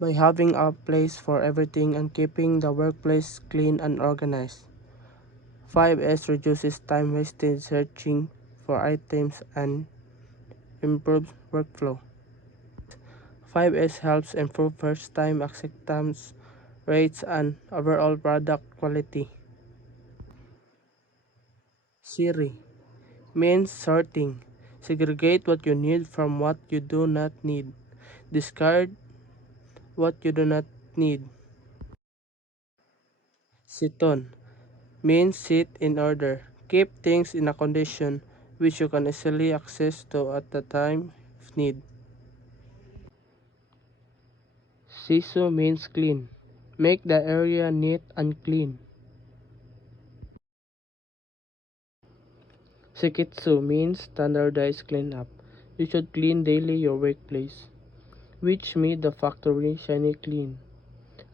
by having a place for everything and keeping the workplace clean and organized. 5S reduces time wasted searching for items and improves workflow. 5S helps improve first time acceptance rates and overall product quality. Siri means sorting. Segregate what you need from what you do not need. Discard what you do not need. Siton means sit in order. Keep things in a condition which you can easily access to at the time of need. Sisu means clean. Make the area neat and clean. Sekitsu means standardized cleanup. You should clean daily your workplace, which made the factory shiny clean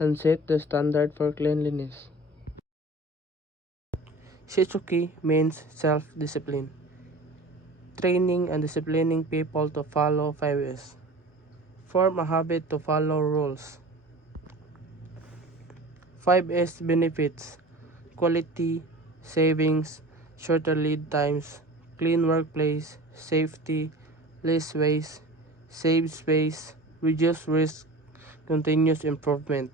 and set the standard for cleanliness. Shizuki means self-discipline, training and disciplining people to follow 5S. Form a habit to follow rules. 5S benefits, quality, savings, shorter lead times, clean workplace, safety, less waste, save space, reduce risk, continuous improvement.